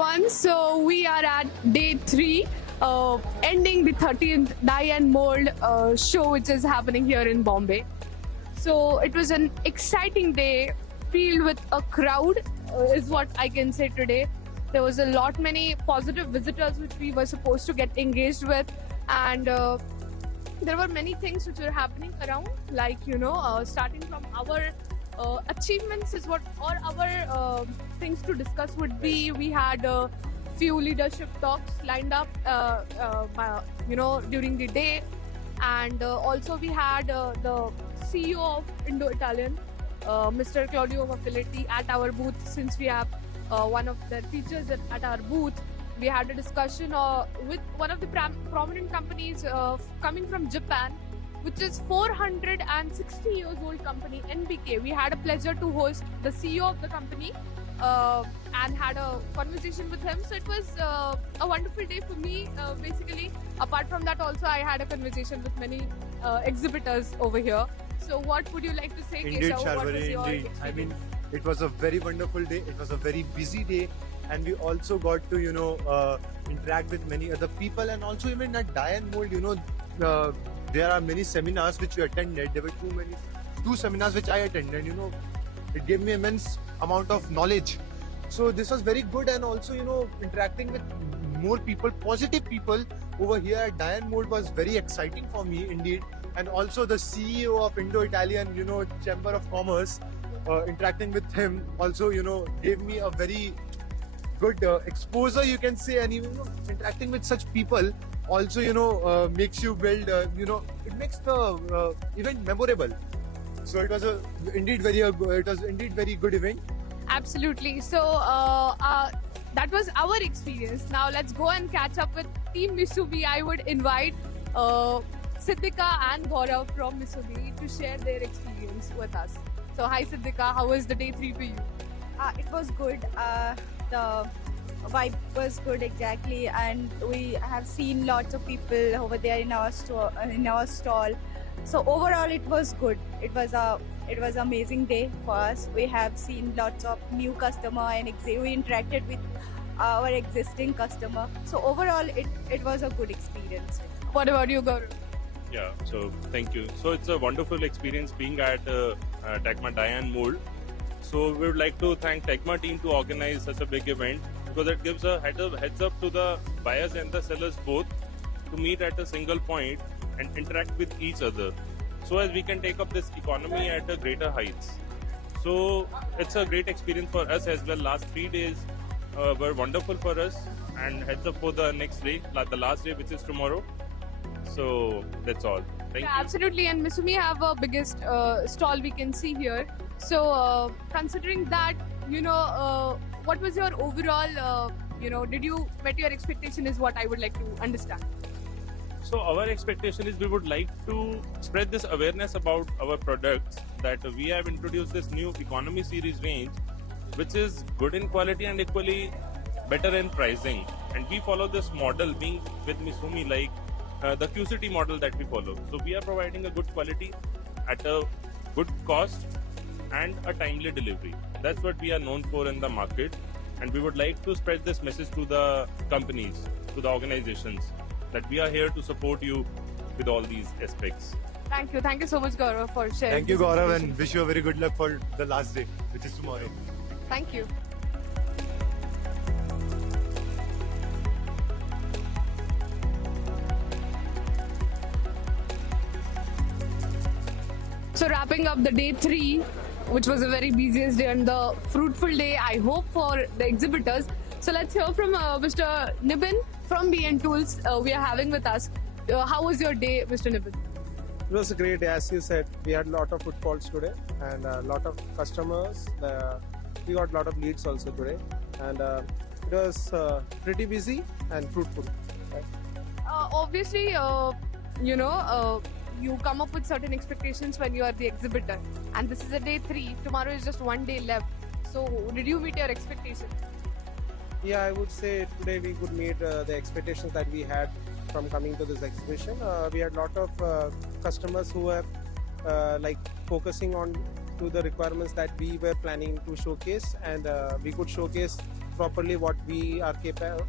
everyone. So we are at day 3, ending the 13th Die Mould show which is happening here in Bombay. So it was an exciting day filled with a crowd is what I can say today. There was a lot many positive visitors which we were supposed to get engaged with, and there were many things which were happening around, like starting from our achievements is what, or our things to discuss would be. We had few leadership talks lined up during the day, and also we had the CEO of Indo-Italian, Mr. Claudio Maffioletti, at our booth. Since we have one of the features at our booth, we had a discussion with one of the prominent companies coming from Japan, which is 460 years old company, NBK. We had a pleasure to host the CEO of the company and had a conversation with him. So it was a wonderful day for me, basically. Apart from that, also I had a conversation with many exhibitors over here. So what would you like to say, Indeed, Keshav? What was your indeed. experience? I mean, it was a very wonderful day. It was a very busy day, and we also got to interact with many other people, and also even at Die Mould, there are many seminars which we attended. There were two seminars which I attended. It gave me immense amount of knowledge. So this was very good, and also interacting with more people, positive people over here at Die Mould was very exciting for me indeed. And also the CEO of Indo-Italian, Chamber of Commerce, interacting with him also, gave me a very good exposure, you can say. And interacting with such people also, makes you build, it makes the event memorable. So it was indeed very good event. Absolutely. So that was our experience. Now let's go and catch up with Team Misumi. I would invite Siddhika and Gaurav from Misumi to share their experience with us. So hi Siddhika, how was the day 3 for you? It was good. The vibe was good, exactly, and we have seen lots of people over there in our stall. So overall, it was good. It was an amazing day for us. We have seen lots of new customer, and we interacted with our existing customer. So overall, it was a good experience. What about you, Gaurav? Yeah, so thank you. So it's a wonderful experience being at TAGMA Die Mould. So we would like to thank TAGMA team to organize such a big event, because it gives a heads up to the buyers and the sellers both to meet at a single point and interact with each other, so as we can take up this economy at a greater heights. So it's a great experience for us as well. Last 3 days were wonderful for us, and heads up for the next day, the last day, which is tomorrow. So that's all. Thank you. Absolutely, and Misumi have a biggest stall we can see here. So considering that, what was your overall, did you met your expectation is what I would like to understand. So our expectation is we would like to spread this awareness about our products, that we have introduced this new economy series range, which is good in quality and equally better in pricing. And we follow this model being with Misumi, like the QCT model that we follow. So we are providing a good quality at a good cost and a timely delivery. That's what we are known for in the market, and we would like to spread this message to the companies, to the organizations, that we are here to support you with all these aspects. Thank you so much, Gaurav, for sharing. Thank you, this Gaurav, information. and wish you a very good luck for the last day, which is tomorrow. Thank you. So wrapping up the day 3, which was a very busiest day and the fruitful day, I hope, for the exhibitors. So let's hear from Mr. Nibin from BN Tools we are having with us. How was your day, Mr. Nibin? It was a great day, as you said. We had a lot of footfalls today and a lot of customers. We got a lot of leads also today, and it was pretty busy and fruitful. Right? Obviously, you come up with certain expectations when you are the exhibitor, and this is a day 3. Tomorrow is just 1 day left. So did you meet your expectations? Yeah, I would say today we could meet the expectations that we had from coming to this exhibition. We had a lot of customers who were focusing on to the requirements that we were planning to showcase, and we could showcase properly what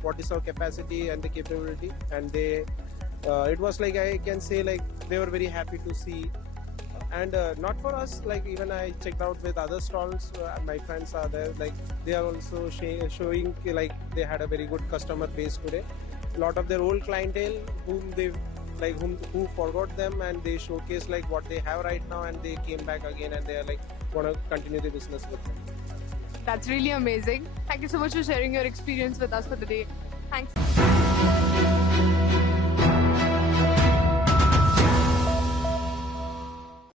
what is our capacity and the capability, and they it was like, I can say, like they were very happy to see. And not for us, like even I checked out with other stalls, my friends are there, like they are also showing like they had a very good customer base today. A lot of their old clientele who forgot them, and they showcase like what they have right now, and they came back again, and they are like want to continue the business with them. That's really amazing. Thank you so much for sharing your experience with us for the day. Thanks.